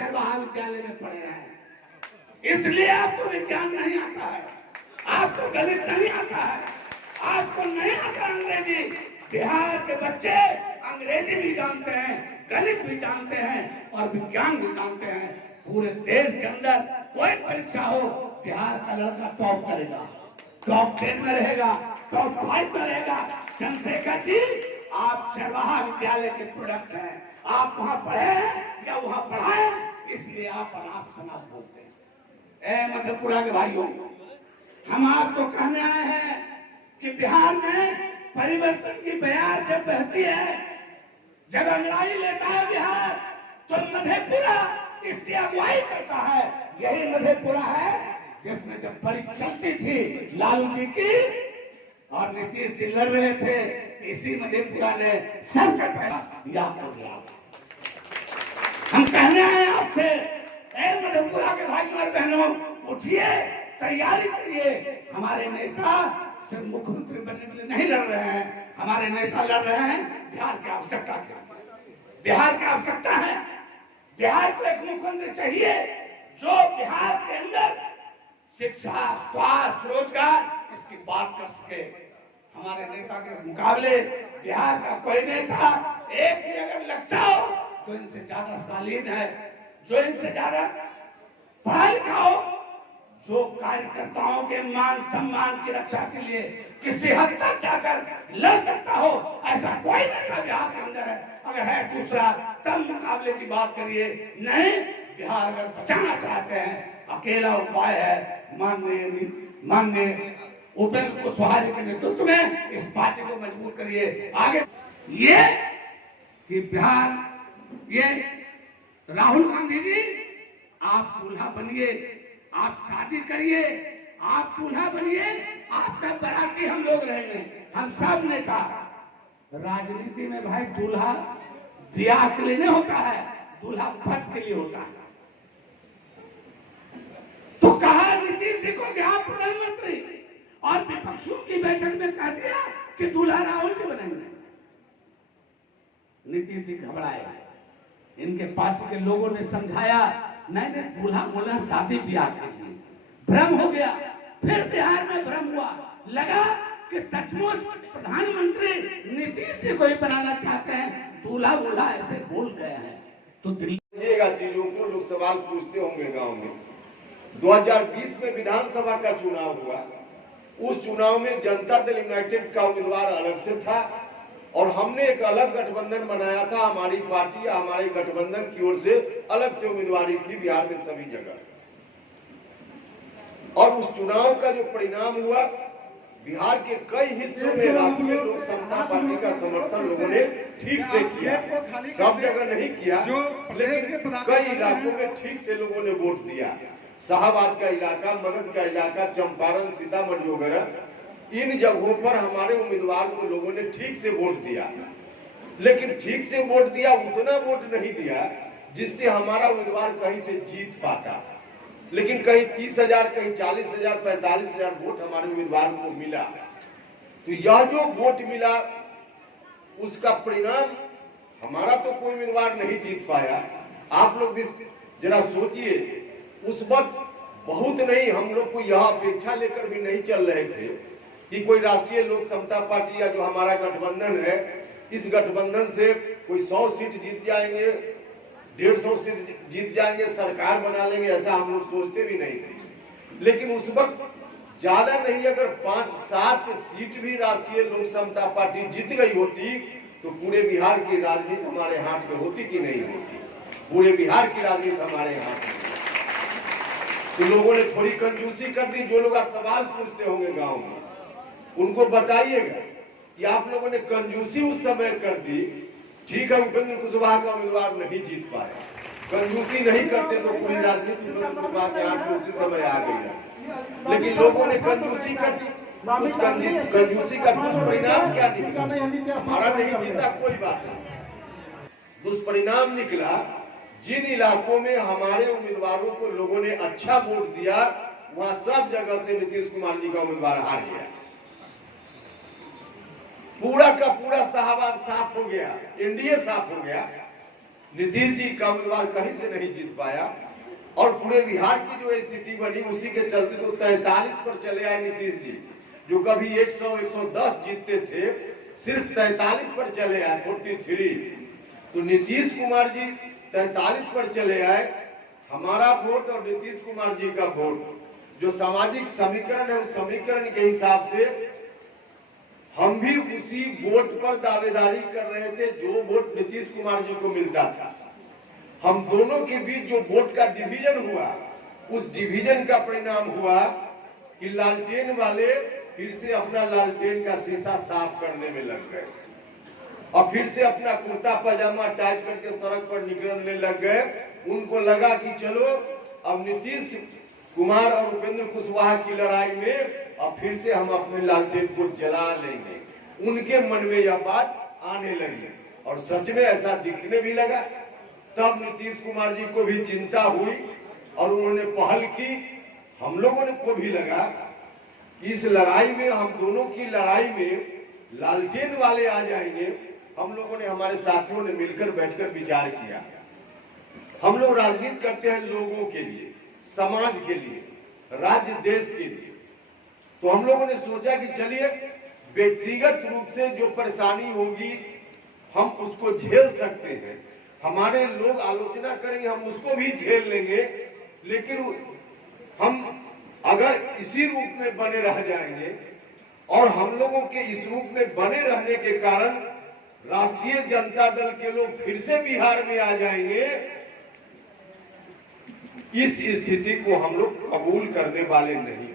चरवाहा विद्यालय में पढ़े हैं, इसलिए आपको विज्ञान नहीं आता है, आपको गणित नहीं आता है, आपको नहीं आता अंग्रेजी। बिहार के बच्चे अंग्रेजी भी जानते हैं, गणित भी जानते हैं और विज्ञान भी जानते हैं। पूरे देश के अंदर कोई परीक्षा हो, बिहार का लड़का टॉप करेगा, टॉप 10 में रहेगा, टॉप 5 में रहेगा। चंद्रशेखर जी, आप चरवाहा विद्यालय के प्रोडक्ट हैं, आप वहां पढ़े या वहां पढ़ाए, इसलिए आप और आप समाज बोलते हैं। मधेपुरा के भाइयों, हम आपको कहने आए हैं कि बिहार में परिवर्तन की बयार जब बहती है, जब अंगड़ाई लेता है बिहार, तो मधेपुरा इसकी अगुवाई करता है। यही मधेपुरा है जिसमें जब परीक्षा चलती थी लालू जी की और नीतीश जी लड़ रहे थे, इसी मधेपुरा ने सबसे पहला याद कर दिया। हम कहने आए आपसे, मधेपुरा के भाइयों और बहनों, उठिए, तैयारी करिए। हमारे नेता सिर्फ मुख्यमंत्री बनने के लिए नहीं लड़ रहे हैं, हमारे नेता लड़ रहे हैं बिहार की आवश्यकता के। बिहार की आवश्यकता है, बिहार को एक मुख्यमंत्री चाहिए जो बिहार के अंदर शिक्षा, स्वास्थ्य, रोजगार इसकी बात कर सके। हमारे नेता के मुकाबले बिहार का कोई नेता एक भी अगर लगता हो तो इनसे ज्यादा शालीन है, जो इनसे ज्यादा पढ़ा लिखा हो, जो कार्यकर्ताओं के मान सम्मान की रक्षा के लिए किसी हद तक जाकर लड़ सकता हो, ऐसा कोई नेता बिहार के अंदर है। अगर है दूसरा तब मुकाबले की बात करिए, नहीं। बिहार अगर बचाना चाहते हैं, अकेला उपाय है माननीय उपेंद्र कुशवाहा जी के नेतृत्व में इस पार्टी को मजबूत करिए आगे। ये कि बिहार, ये राहुल गांधी जी, आप दूल्हा बनिए, आप शादी करिए, आप दूल्हा बनिए, आपका बराती हम लोग रहेंगे। हम सब ने कहा राजनीति में भाई दूल्हा ब्याह के लिए नहीं होता है, दूल्हा पद के लिए होता है। तो कहा नीतीश जी को कि आप प्रधानमंत्री, और विपक्षों की बैठक में कह दिया कि दूल्हा राहुल जी बनेंगे। नीतीश जी घबराए, इनके पार्टी के लोगों ने समझाया, नहीं, दूल्हा बोला शादी ब्याह के लिए, भ्रम हो गया। फिर बिहार में भ्रम हुआ, लगा कि सचमुच प्रधानमंत्री नीतीश जी को ही बनाना चाहते हैं, दूल्हा वूल्हा ऐसे बोल गए हैं। तो जिलों को लोग सवाल पूछते होंगे गांव में। 2020 में विधानसभा का चुनाव हुआ, उस चुनाव में जनता दल यूनाइटेड का उम्मीदवार अलग से था और हमने एक अलग गठबंधन बनाया था। हमारी पार्टी या हमारे गठबंधन की ओर से अलग से उम्मीदवारी थी बिहार में सभी जगह। और उस चुनाव का जो परिणाम हुआ, बिहार के कई हिस्सों में राष्ट्रीय लोक समता पार्टी का समर्थन लोगों ने ठीक से किया। सब जगह नहीं किया, लेकिन कई इलाकों में ठीक से लोगों ने वोट दिया। शाहबाद का इलाका, मगध का इलाका, चंपारण, सीतामढ़ी वगैरह, इन जगहों पर हमारे उम्मीदवार को लोगों ने ठीक से वोट दिया। लेकिन ठीक से वोट दिया, उतना वोट नहीं दिया जिससे हमारा उम्मीदवार कहीं से जीत पाता। लेकिन कहीं 30,000, कहीं 40,000, 45,000 वोट हमारे उम्मीदवार को मिला। तो यह जो वोट मिला, उसका परिणाम, हमारा तो कोई उम्मीदवार नहीं जीत पाया। आप लोग भी जरा सोचिए, उस वक्त बहुत नहीं, हम लोग को यह अपेक्षा लेकर भी नहीं चल रहे थे कि कोई राष्ट्रीय लोक समता पार्टी या जो हमारा गठबंधन है, इस गठबंधन से कोई 100 सीट जीत जाएंगे, 150 सीट जीत जाएंगे, सरकार बना लेंगे, ऐसा हम लोग सोचते भी नहीं थे। लेकिन उस वक्त ज्यादा नहीं, अगर 5-7 सीट भी राष्ट्रीय लोक समता पार्टी जीत गई होती तो पूरे बिहार की राजनीति हमारे हाथ में होती कि नहीं होती? पूरे बिहार की राजनीति हमारे हाथ में। तो लोगों ने थोड़ी कंजूसी कर दी। जो लोग आज सवाल पूछते होंगे गांव में, उनको बताइएगा कि आप लोगों ने कंजूसी उस समय कर दी। ठीक है, उपेंद्र कुशवाहा का उम्मीदवार नहीं जीत पाया, कंजूसी नहीं करते तो पूरी राजनीति उपेंद्र कुशवाहा के हाथ में उसी समय आ गई। लेकिन लोगों ने कंजूसी कर दी। उस कंजूसी का दुष्परिणाम क्या निकला? हमारा नहीं जीता, कोई बात नहीं। दुष्परिणाम निकला, जिन इलाकों में हमारे उम्मीदवारों को लोगों ने अच्छा वोट दिया, वहां सब जगह से नीतीश कुमार जी का उम्मीदवार हार गया। पूरा का पूरा शाहबाद साफ हो गया, एनडीए साफ हो गया। नीतीश जी का उम्मीदवार कहीं से नहीं जीत पाया और पूरे बिहार की जो स्थिति बनी उसी के चलते तो 43 पर चले आए नीतीश जी, जो कभी 100 110 जीतते थे, सिर्फ 43 पर चले आए 43। तो नीतीश कुमार जी 43 पर चले आए। हमारा वोट और नीतीश कुमार जी का वोट जो सामाजिक समीकरण है, उस समीकरण के हिसाब से हम भी उसी वोट पर दावेदारी कर रहे थे जो वोट नीतीश कुमार जी को मिलता था। हम दोनों के बीच जो वोट का डिवीजन हुआ, उस डिवीजन का परिणाम हुआ कि लालटेन वाले फिर से अपना लालटेन का शीशा साफ करने में लग गए और फिर से अपना कुर्ता पजामा टाइट करके सड़क पर निकलने लग गए। उनको लगा कि चलो अब नीतीश कुमार और उपेंद्र कुशवाहा की लड़ाई में अब फिर से हम अपने लालटेन को जला लेंगे। उनके मन में यह बात आने लगी और सच में ऐसा दिखने भी लगा। तब नीतीश कुमार जी को भी चिंता हुई और उन्होंने पहल की। हम लोगों को भी लगा कि इस लड़ाई में, हम दोनों की लड़ाई में लालटेन वाले आ जाएंगे। हम लोगों ने, हमारे साथियों ने मिलकर बैठकर विचार किया। हम लोग राजनीति करते हैं लोगों के लिए, समाज के लिए, राज्य देश के लिए। तो हम लोगों ने सोचा कि चलिए व्यक्तिगत रूप से जो परेशानी होगी हम उसको झेल सकते हैं। हमारे लोग आलोचना करेंगे, हम उसको भी झेल लेंगे, लेकिन हम अगर इसी रूप में बने रह जाएंगे और हम लोगों के इस रूप में बने रहने के कारण राष्ट्रीय जनता दल के लोग फिर से बिहार में आ जाएंगे, इस स्थिति को हम लोग कबूल करने वाले नहीं।